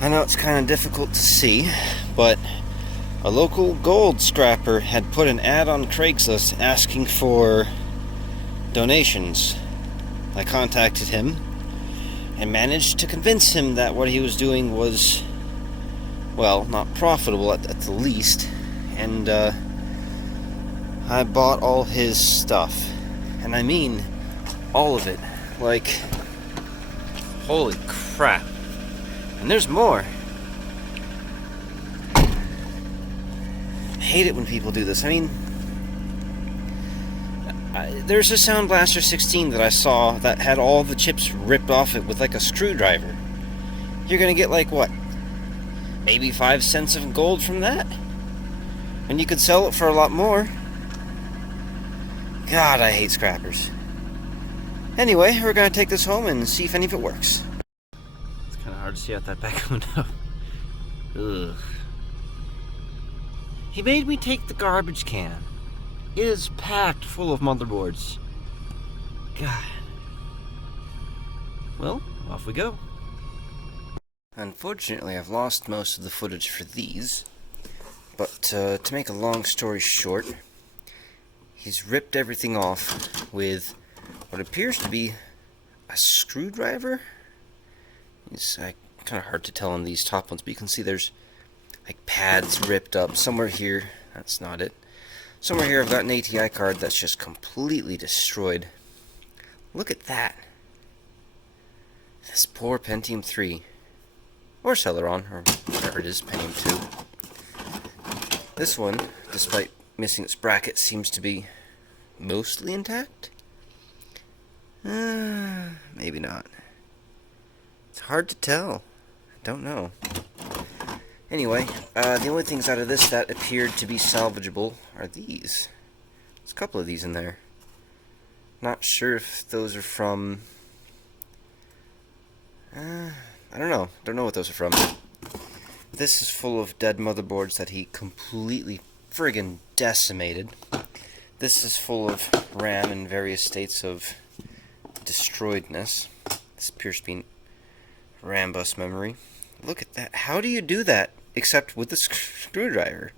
I know it's kind of difficult to see, but a local gold scrapper had put an ad on Craigslist asking for donations. I contacted him and managed to convince him that what he was doing was, well, not profitable at the least, and I bought all his stuff. And I mean all of it. Like, holy crap. And there's more. I hate it when people do this. I mean, there's a Sound Blaster 16 that I saw that had all the chips ripped off it with like a screwdriver. You're gonna get like what? Maybe 5 cents of gold from that? And you could sell it for a lot more. God, I hate scrappers. Anyway, we're gonna take this home and see if any of it works. It's kind of hard to see out that back window. Ugh. He made me take the garbage can. It is packed full of motherboards. God. Well, off we go. Unfortunately, I've lost most of the footage for these. But to make a long story short, he's ripped everything off with what appears to be a screwdriver. It's kind of hard to tell on these top ones, but you can see there's like pads ripped up. Somewhere here, that's not it. Somewhere here I've got an ATI card that's just completely destroyed. Look at that. This poor Pentium 3. Or Celeron, or whatever it is, Pentium 2. This one, despite missing its bracket, seems to be mostly intact? Maybe not. It's hard to tell. I don't know. Anyway, the only things out of this that appeared to be salvageable are these. There's a couple of these in there. Not sure if those are from... I don't know. Don't know what those are from. This is full of dead motherboards that he completely friggin' decimated. This is full of RAM in various states of destroyedness. This appears to be RAM bus memory. Look at that. How do you do that except with the screwdriver?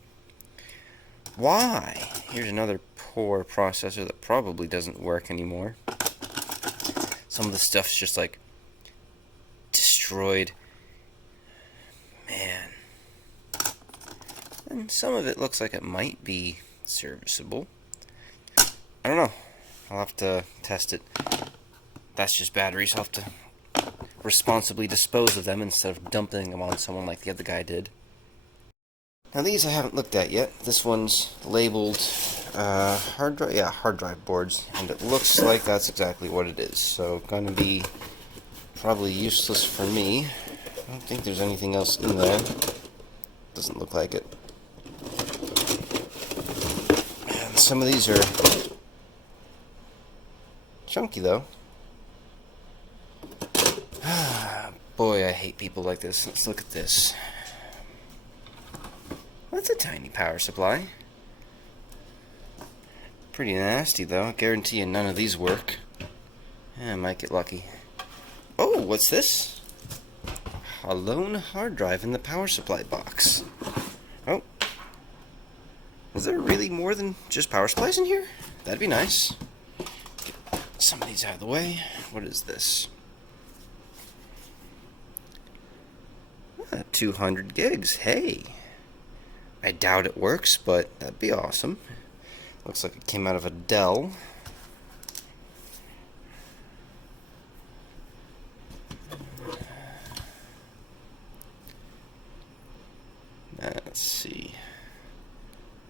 Why? Here's another poor processor that probably doesn't work anymore. Some of the stuff's just like destroyed. Man. And some of it looks like it might be serviceable. I don't know. I'll have to test it. That's just batteries. I'll have to responsibly dispose of them instead of dumping them on someone like the other guy did. Now these I haven't looked at yet. This one's labeled hard drive boards, and it looks like that's exactly what it is. So going to be probably useless for me. I don't think there's anything else in there. Doesn't look like it. And some of these are chunky though. Boy, I hate people like this. Let's look at this. That's a tiny power supply. Pretty nasty though. I guarantee you none of these work. I might get lucky. Oh, what's this? A lone hard drive in the power supply box. Oh. Is there really more than just power supplies in here? That'd be nice. Get some of these out of the way. What is this? 200 gigs. Hey. I doubt it works, but that'd be awesome. Looks like it came out of a Dell. Let's see.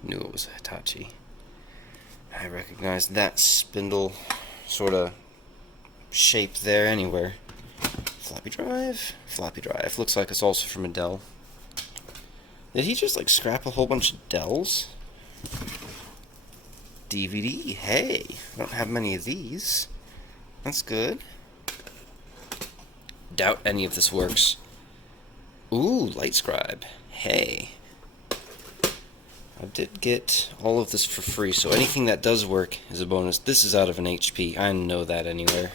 Knew it was a Hitachi. I recognize that spindle sort of shape there anywhere. Floppy drive? Floppy drive. Looks like it's also from a Dell. Did he just like scrap a whole bunch of Dells? DVD. Hey, I don't have many of these. That's good. Doubt any of this works. Ooh, LightScribe. Hey. I did get all of this for free, so anything that does work is a bonus. This is out of an HP. I know that anywhere.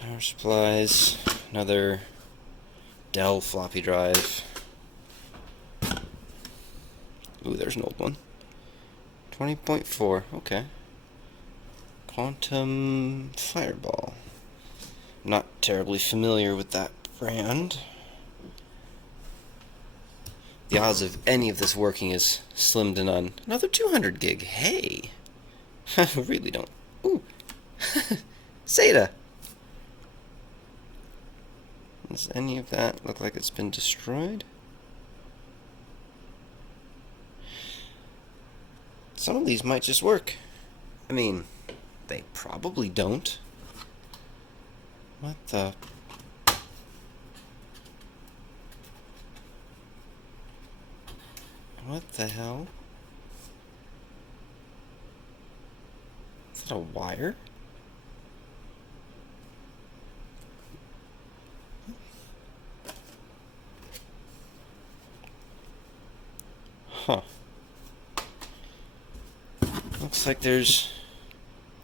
Power supplies. Another Dell floppy drive. Ooh, there's an old one. 20.4, okay. Quantum Fireball. Not terribly familiar with that brand. The odds of any of this working is slim to none. Another 200 gig. Hey! I really don't. Ooh! SATA! Does any of that look like it's been destroyed? Some of these might just work. I mean, they probably don't. What the... What the hell? Is that a wire? Huh. Looks like there's...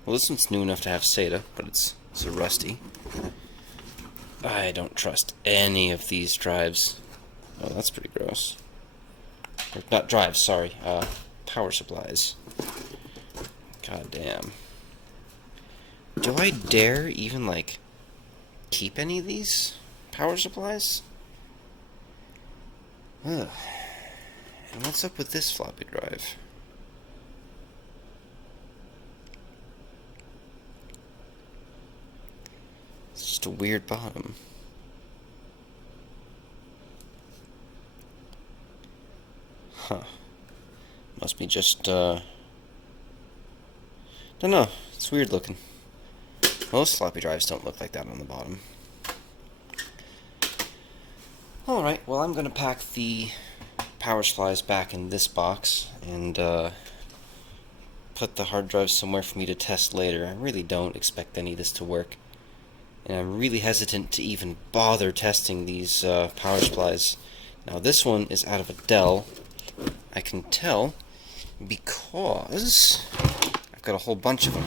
Well, this one's new enough to have SATA, but it's so rusty. I don't trust any of these drives. Oh, that's pretty gross. Or, not drives, sorry. Power supplies. God damn. Do I dare even, like, keep any of these power supplies? Ugh. And what's up with this floppy drive? It's just a weird bottom. Huh. Must be just, don't know. It's weird looking. Most floppy drives don't look like that on the bottom. Alright, well, I'm gonna pack the power supplies back in this box and put the hard drive somewhere for me to test later. I really don't expect any of this to work, and I'm really hesitant to even bother testing these power supplies. Now this one is out of a Dell. I can tell because I've got a whole bunch of them.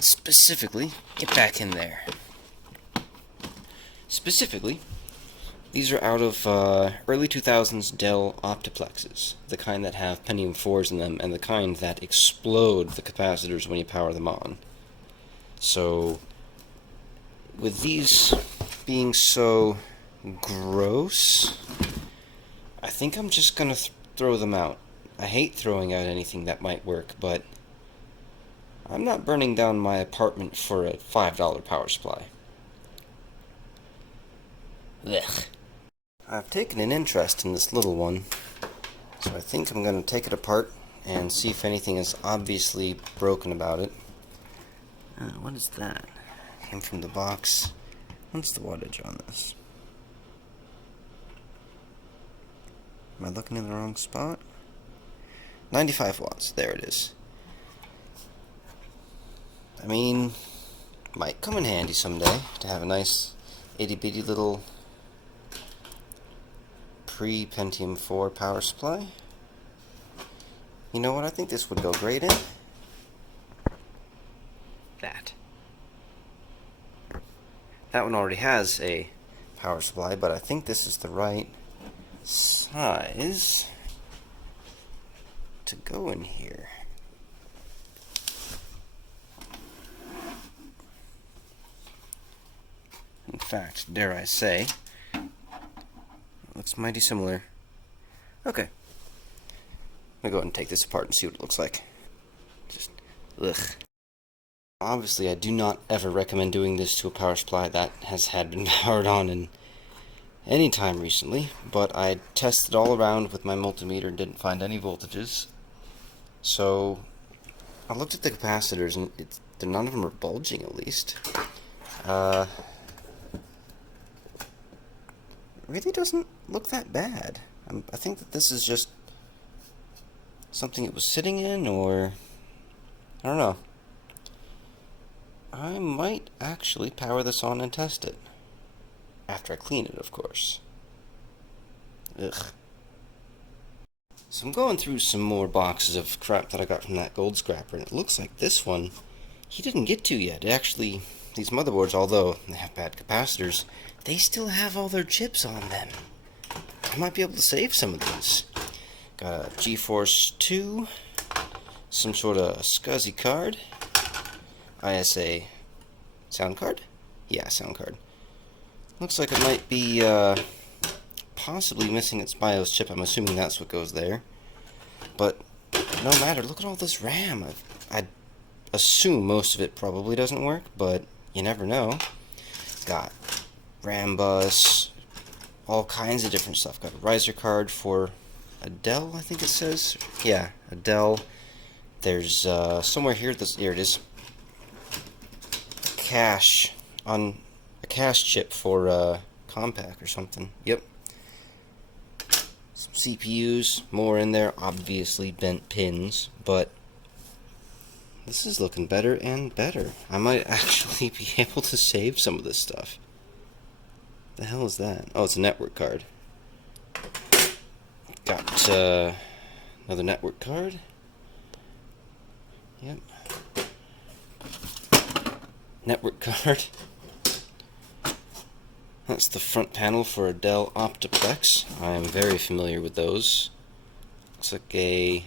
Specifically, get back in there. Specifically, these are out of early 2000s Dell Optiplexes, the kind that have Pentium 4s in them, and the kind that explode the capacitors when you power them on. So, with these being so gross, I think I'm just gonna throw them out. I hate throwing out anything that might work, but I'm not burning down my apartment for a $5 power supply. Ugh. I've taken an interest in this little one, so I think I'm going to take it apart and see if anything is obviously broken about it. What is that? Came from the box. What's the wattage on this? Am I looking in the wrong spot? 95 watts. There it is. I mean, might come in handy someday to have a nice itty-bitty little pre-Pentium 4 power supply. You know what? I think this would go great in that. That one already has a power supply, but I think this is the right size to go in here. In fact, dare I say, it looks mighty similar. Okay. I'm gonna go ahead and take this apart and see what it looks like. Just, ugh. Obviously, I do not ever recommend doing this to a power supply that has had been powered on in any time recently, but I tested all around with my multimeter and didn't find any voltages. So, I looked at the capacitors and none of them are bulging, at least. Really doesn't look that bad. I think that this is just something it was sitting in, or I don't know. I might actually power this on and test it. After I clean it, of course. Ugh. So I'm going through some more boxes of crap that I got from that gold scrapper, and it looks like this one he didn't get to yet. It actually these motherboards, although they have bad capacitors, they still have all their chips on them. I might be able to save some of these. Got a GeForce 2, some sort of SCSI card, ISA sound card? Yeah, sound card. Looks like it might be possibly missing its BIOS chip. I'm assuming that's what goes there. But no matter, look at all this RAM. I assume most of it probably doesn't work, but you never know. Got RAM bus, all kinds of different stuff. Got a riser card for a Dell, I think it says. Yeah, a Dell. There's somewhere here, here it is. Cache on a cache chip for Compaq or something. Yep. Some CPUs, more in there, obviously bent pins, but this is looking better and better. I might actually be able to save some of this stuff. The hell is that? Oh, it's a network card. Got another network card. Yep. Network card. That's the front panel for a Dell Optiplex. I am very familiar with those. Looks like a...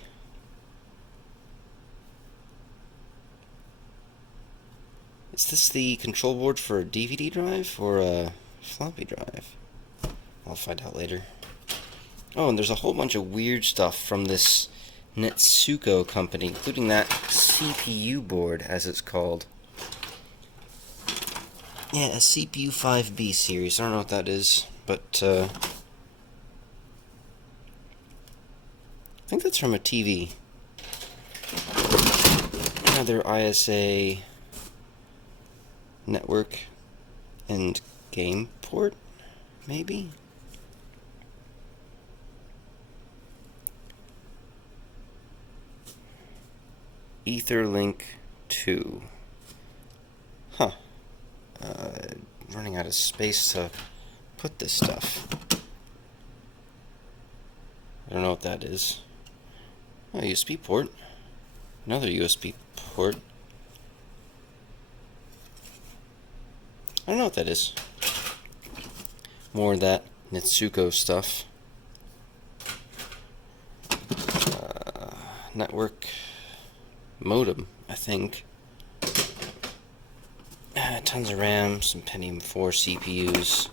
Is this the control board for a DVD drive or a floppy drive? I'll find out later. Oh, and there's a whole bunch of weird stuff from this Netsuko company, including that CPU board, as it's called. Yeah, a CPU 5B series. I don't know what that is, but I think that's from a TV. Another ISA network and game port, maybe? Etherlink 2. Huh. Running out of space to put this stuff. I don't know what that is. Oh, USB port. Another USB port. I don't know what that is. More of that Netsuko stuff. Network modem, I think. Tons of RAM, some Pentium 4 CPUs.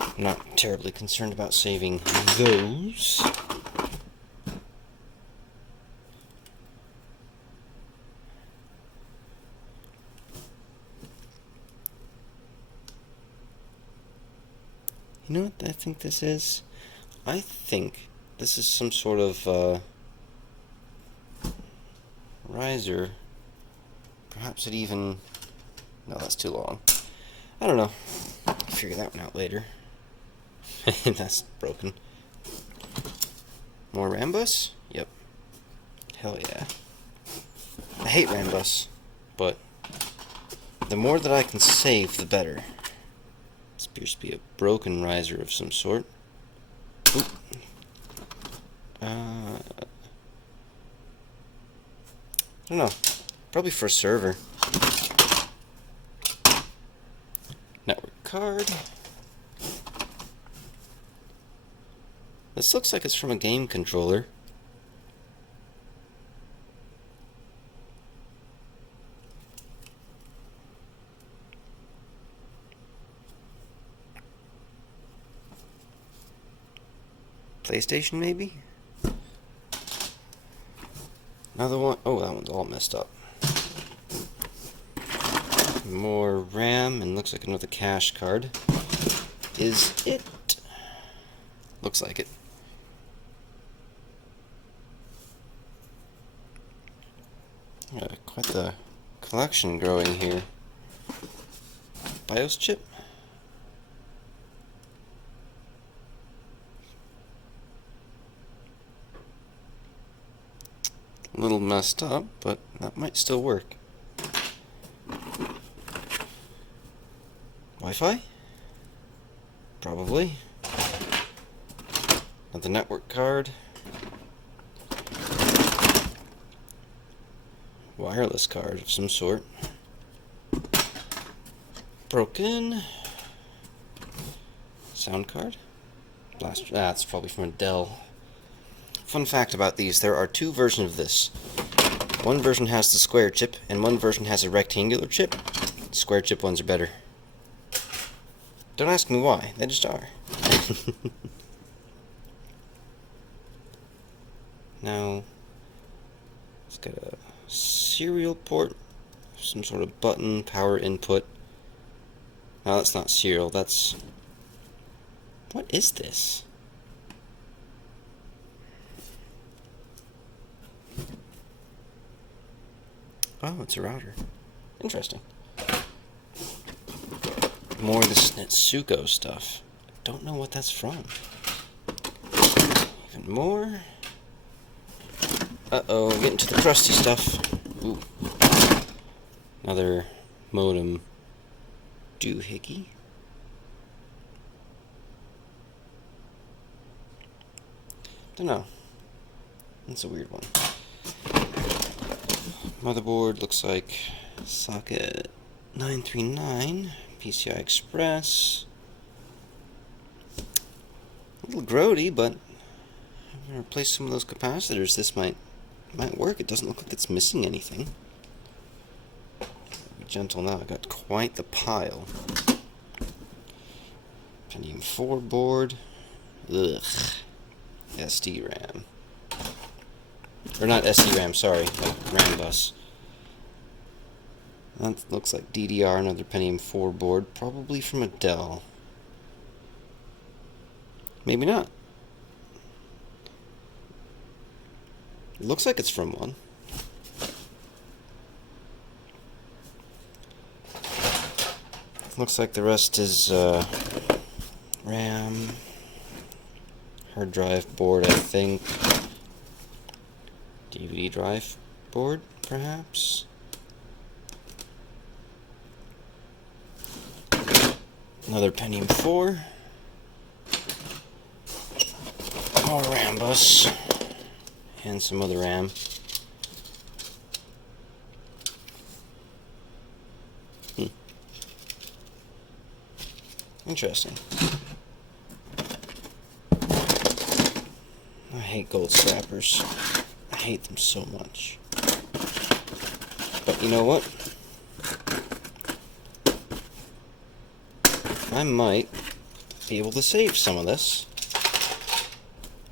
I'm not terribly concerned about saving those. You know what I think this is? I think this is some sort of riser. Perhaps it even... No, that's too long. I don't know. I'll figure that one out later. That's broken. More Rambus? Yep. Hell yeah. I hate Rambus, but the more that I can save, the better. This appears to be a broken riser of some sort. Oop. I don't know. Probably for a server. Network card. This looks like it's from a game controller. PlayStation, maybe? Another one. Oh, that one's all messed up. More RAM, and looks like another cache card. Is it? Looks like it. Yeah, quite the collection growing here. BIOS chip? A little messed up, but that might still work. Wi-Fi? Probably. Another network card. Wireless card of some sort. Broken. Sound card? Blaster. It's probably from a Dell. Fun fact about these, there are two versions of this. One version has the square chip, and one version has a rectangular chip. The square chip ones are better. Don't ask me why, they just are. Now, it's got a serial port, some sort of button, power input. No, that's not serial, that's... What is this? Oh, it's a router. Interesting. More of this Netsuko stuff. Don't know what that's from. Even more. Uh-oh, getting to the crusty stuff. Ooh. Another modem doohickey. Dunno. That's a weird one. Motherboard looks like socket 939, PCI Express. A little grody, but I'm gonna replace some of those capacitors. This might work. It doesn't look like it's missing anything. Be gentle now. I got quite the pile. Pentium 4 board. Ugh. SD-RAM. Or not SD-RAM, sorry, like RAM bus. That looks like DDR, another Pentium 4 board, probably from a Dell. Maybe not. It looks like it's from one. Looks like the rest is RAM, hard drive board, I think. DVD drive board, perhaps? Another Pentium 4. More RAM bus. And some other RAM. Interesting. I hate gold scrappers. I hate them so much. But you know what? I might be able to save some of this.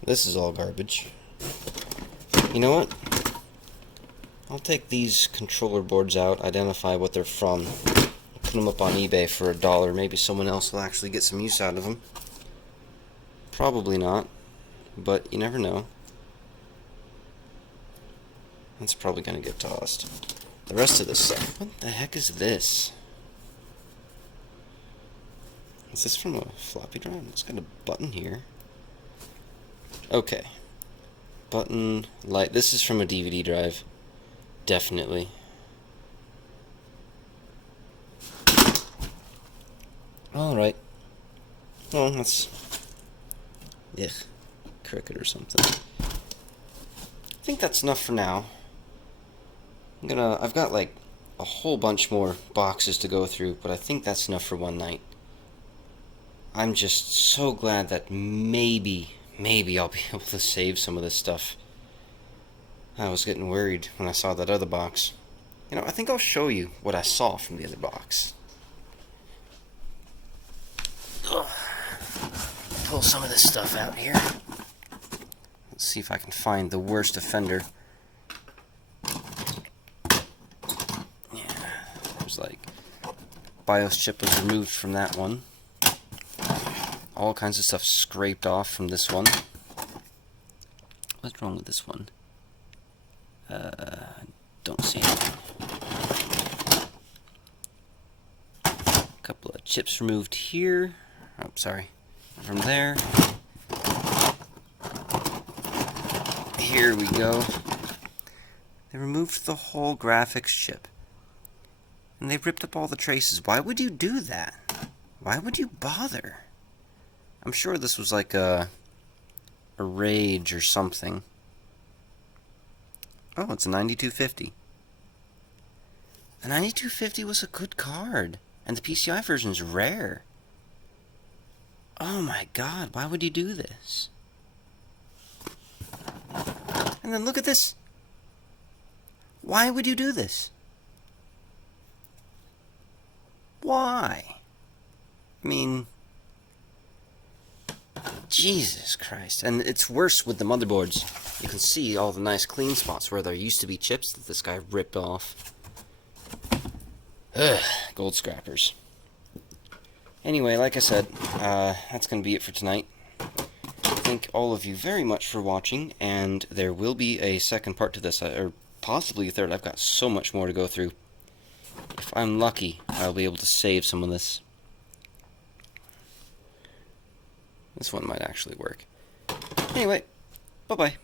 This is all garbage. You know what? I'll take these controller boards out, identify what they're from, put them up on eBay for $1. Maybe someone else will actually get some use out of them. Probably not, but you never know. That's probably going to get tossed. The rest of this stuff. What the heck is this? Is this from a floppy drive? It's got a button here. Okay. Button, light. This is from a DVD drive. Definitely. Alright. Well, that's... Ugh. Cricket or something. I think that's enough for now. I've got like a whole bunch more boxes to go through, but I think that's enough for one night. I'm just so glad that maybe I'll be able to save some of this stuff. I was getting worried when I saw that other box. You know, I think I'll show you what I saw from the other box. Ugh. Pull some of this stuff out here. Let's see if I can find the worst offender. Yeah, there's like BIOS chip was removed from that one. All kinds of stuff scraped off from this one. What's wrong with this one? Don't see anything. A couple of chips removed here. Oh, sorry. From there. Here we go. They removed the whole graphics chip. And they ripped up all the traces. Why would you do that? Why would you bother? I'm sure this was like a Rage or something. Oh, it's a 9250. The 9250 was a good card. And the PCI version's rare. Oh my god, why would you do this? And then look at this. Why would you do this? Why? I mean, Jesus Christ. And it's worse with the motherboards. You can see all the nice clean spots where there used to be chips that this guy ripped off. Ugh, gold scrappers. Anyway, like I said, that's going to be it for tonight. Thank all of you very much for watching, and there will be a second part to this, or possibly a third. I've got so much more to go through. If I'm lucky, I'll be able to save some of this. This one might actually work. Anyway, bye-bye.